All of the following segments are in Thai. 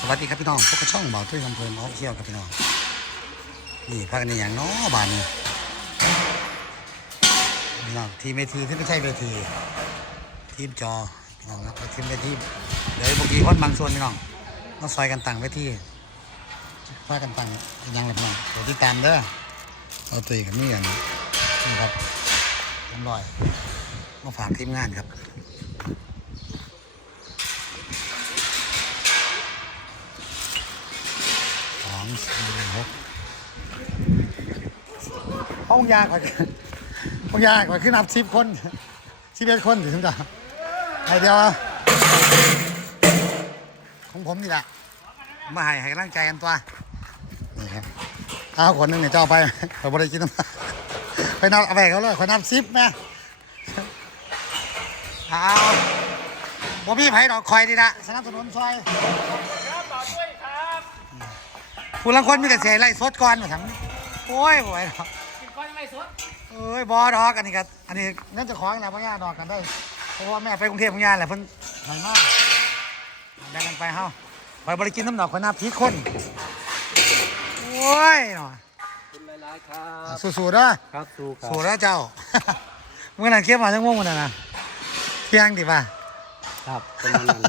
สวัสดีครับพี่น้องพวกกระช่องเบาตุ้ยลำเพลินออฟเชียลครับพี่น้อง นี่พากันในอย่างน้อบานนี้พี่น้องทีมเวทีที่ไม่ใช่เวที ทีมจอพี่น้องครับทีมเวทีเดี๋ยวบางทีคนบางส่วนพี่น้องมาซอยกันตั้งเวทีซอยกันตั้งยังไงพี่น้องเดี๋ยวติดตามเด้อเอาตุยกับนี่อย่างนี่ครับน้ำลอยมาฝากทีมงานครับ หกห้องยาก่อนห้องยาก่อนขึ้นนับสิบคนสิบเอ็ดคนถึงจะไอเดียวของผมนี่แหละมาให้ให้กำลังใจกันตัวนี่ครับเอาคนหนึงเนี่ยเจ้าไปไปบริกินน้ำไปนับเอาไปเขาเลยคนนับสิบแม่เอาบ่มีไผดอกคอยดีละสนับสนุนซอย ผู้ลังคนมีแต่เสียไล่สดก่อนมาทำโอ้ยบ่ไหวหรอกกินก้อนไม่สดเอ้ยบอดอกอันนี้ก็อันนี้นั่นจะของนะพ่อย่าดอกกันได้เพราะว่าแม่ไปกรุงเทพพ่อย่าแหละเพิ่นหายมากแบ่งกันไปเฮาไปบริกินน้ำดอกคนนับพีคนโอ้ยหน่อยคุณหลายๆครับสู้ๆเด้อครับสู้ครัสู้แล้วเจ้า เมื่อนั้นเคียบมาทั้งวงมันน่ะนะเที่ยงดิป่ะครับประมาณนั้น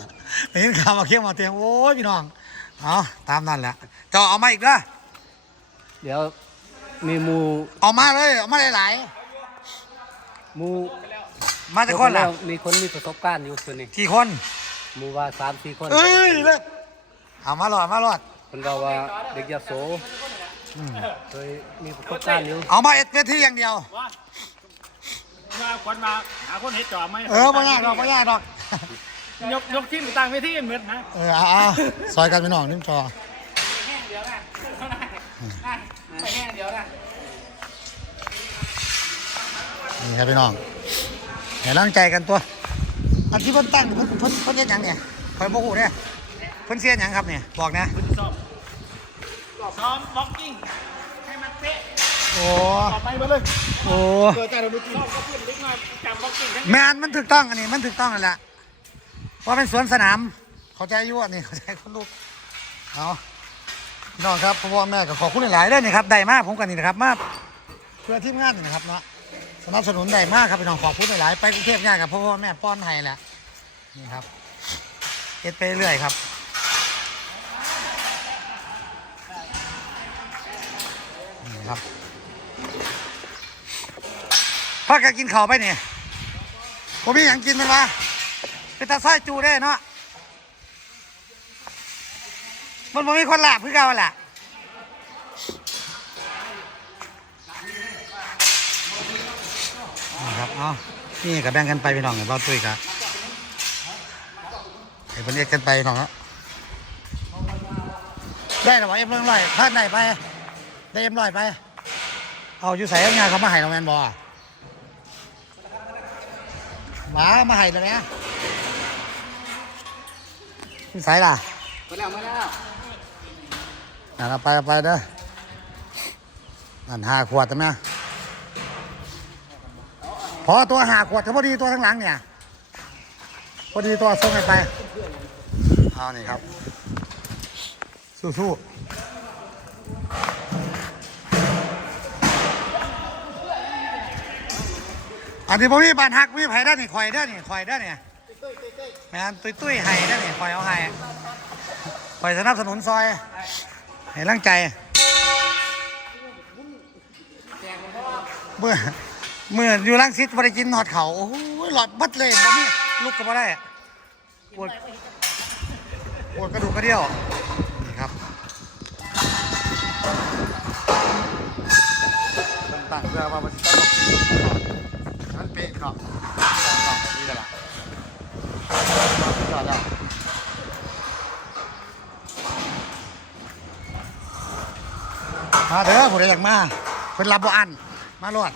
ได้ยินข่าวมาเคียบมาเที่ยงโอ้ยพี่น้อง เอาตามนั่นแหละเจ้าเอามาอีกเด้อเดี๋ยวมีหมูเอามาเลยเอามาหลายหมูๆมาจากคนล่ะมีคนมีประสบการณ์อยู่ตัวนี้กี่คนหมูว่าสามสี่คนเอ้ยเลิกเอามาหลอดมาหลอดคนเราว่าเด็กยาโสอืมเคยมีประสบการณ์อยู่เอามาเอ็ดเวทีอย่างเดียวว่ามาคนมาหาคนเห็ดจอบไหมเออไม่ยากดอกไม่ยากดอก ยกยกทีมไปตั้งเวทีเหมือนนะเออเอาเอาซอยกันไปหน่องนิ่มจอแห้งเดียวนะไปแห้งเดียวนะนี่ครับพี่น้องให้ร่างใจกันตัว อันที่เพิ่นตั้งเพิ่นเพิ่นเพิ่นเฮ็ดหยังเนี่ยคอยบอกหูเนี่ยเพิ่นเสียหยังครับเนี่ยบอกนะ ซ้อมซ้อมบ็อกกิ้งให้มันเป๊ะโอ้ต่อไปมาเลยโอ้เกิดการดำเนินซ้อมก็พูดเล็กน้อยจำบ็อกกิ้งทั้ง แมนมันถูกต้องอันนี้มันถูกต้องนั่นแหละ ว่าเป็นสวนสนาม เขาใจยู่อันนี้เขาใจคนลูกเอาพี่น้องครับพ่อแม่ก็ขอบคุณหลายๆเด้นี่ครับได้มากผมกันนี่นะครับ มาเพื่อทีมงานนี่นะครับเนาะสนับสนุนได้มากครับพี่น้องขอบคุณหลายๆไปกรุงเทพง่ายกับพ่อแม่ป้อนให้แหละนี่ครับเอ็ดไปเรื่อยครับนี่ครับพ่อแกกินข้าวไปเนี่ยผมมีอย่างกินมันวะ เป็นตาไส้จูได้เนาะมันบ่มีคนหลับคือเก่าแหละนี่ครับเอานี่กับแบ่งกันไปพี่น้องกับเบ้าตุ้ยครับไอ้เพิ่นเรียกกันไปน้องเนาะได้หรอวะเอ็มร้อยร้อยพลาดไหนไป ได้เอ็มร้อยไป เอาอยู่ใส่เงานเขามาให้เราแมนบอหมามาให้แล้วเนี่ย ใส่ล่ะมาแล้วมาแล้วอะเอาไปเอาไปเด้ออันห้าขวดใช่ไหมพอตัวห้าขวดก็พอดีตัวทั้งหลังเนี่ย พอดีตัวส่งให้ไปเอานี่ครับ สู้ๆอันนี้ผมมีบานหักมีไผ่ได้อนี่คอยได้อนี่คอยได้อเนี่ย แม่นตุ้ยตุ้ยๆให้ได้อนี่คอยเอาให้คอยสนับสนุนซอยให้ร่างใจเมื่อเมื่ออยู่ร่างซิดบริกินหอดเขาโอ้โหลอดบัดเลยบ่มีลุกก็บ่ได้ปวดปวดกระดูกกระเดี่ยวนี่ครับตั้งเพื่อว่ามันจะต้องนั่นเป๊ะเนาะนี่แหละยอดแล้ว มาเด้อผู้ใดอยากมาเพิ่นรับบ่อันมาโลด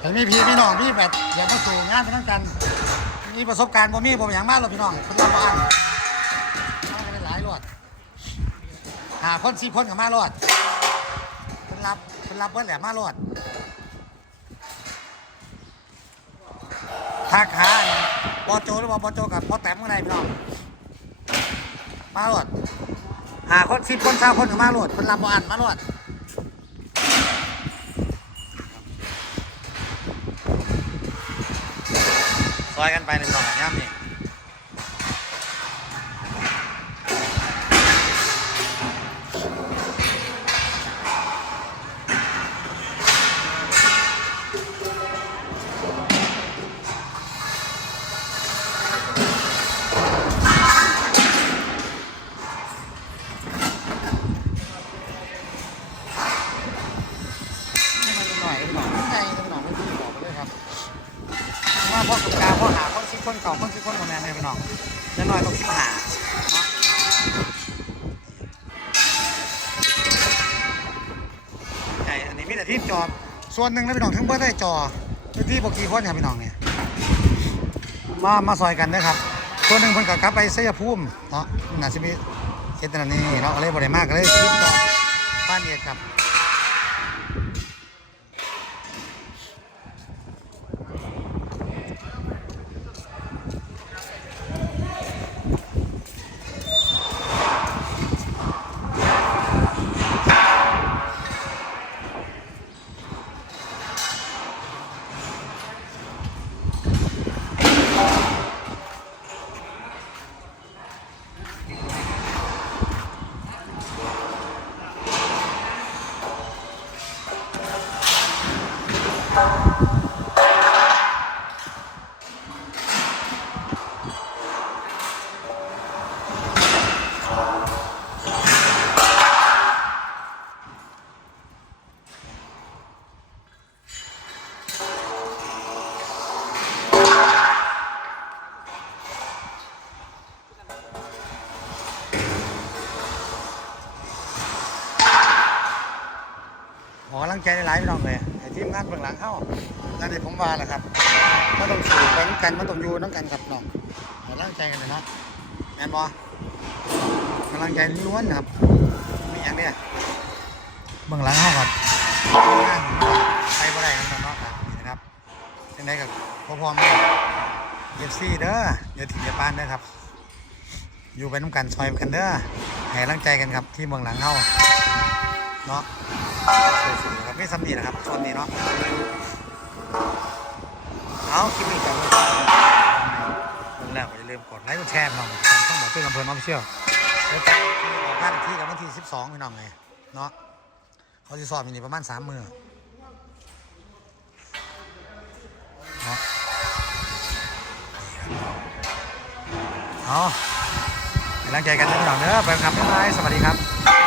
เห็นมีพี่มีน้องมีแบบอยากมาสู่งานไปทั้งกัน มีประสบการณ์บ่มีผมอย่างมากหรอกพี่น้องเพิ่นรับบ่อันมากันได้หลายโลดหาคนสี่คนกับมาโลดนรับเพิ่นรับเพิ่นแหลมมาโลด ทักหาเนี่ยบอโจหรือว่าบอโจกับพอแต้มก็ได้พี่น้องมาโลดหาคนสิบคนชาวคนถึงมาโลดคนรับบ่อันมาโลดซอยกันไปหนึ่งดอย่ำนี่ พ่อซิคนเก่าพ่อคนคนนั้นเลยพี่น้องจะน่อยต้องคิดหาเนาะใช่อันนี้มีแต่ที่จอส่วนหนึ่งนะพี่น้องถึงเพื่อได้จอพื้นที่ปกติคนเนี่ยพี่น้องเนี่ยมามาซอยกันนะครับส่วนหนึ่งเพิ่นกับกลับไปเสียภูมิเนาะน่าจะมีเจตนานี่เนาะอะไรบ่ได้มากเลยคิดจอบ้านเอกครับ ลังใจหลายๆพี่น้องเลยไอ้ ทีมงานเบื้องหลังเข้านั่นที่ผมว่าแหละครับมันต้องสู้ไปน้ำกันมันต้องอยู่น้ำกันครับน้องกำลังใจกันเลยนะแมนบอกำลังใจล้วนนะครับมีอย่างเนี้ยเบื้องหลังเข้าครับทีมงานไปบ่ได้ครับน้องครับนี่นะครับยังไงกับพ่อพ่อแม่เอฟซีเด้ออย่าถิ่นอย่าปานเด้อครับ อยู่ไปน้ำกันซอยกันเด้อให้กำลังใจกันครับที่เบื้องหลังเข้าเนาะ สวยๆครับไม่ซ้ำนี่นะครับชนนี่เนาะเอาคลิปนี้กันนั่นแหละอย่าลืมกดไลค์กดแชร์น้องทางช่องหมอตุ้ยลำเพลินน้องเชี่ยวแล้วจะออกงานอีกที่กับวันที่ 12พี่น้องไงเนาะเขาจะสอบอยู่นี่ประมาณ3มือเนาะเอาให้กำลังใจกันนะพี่น้องเด้อไปครับบ๊ายบายสวัสดีครับ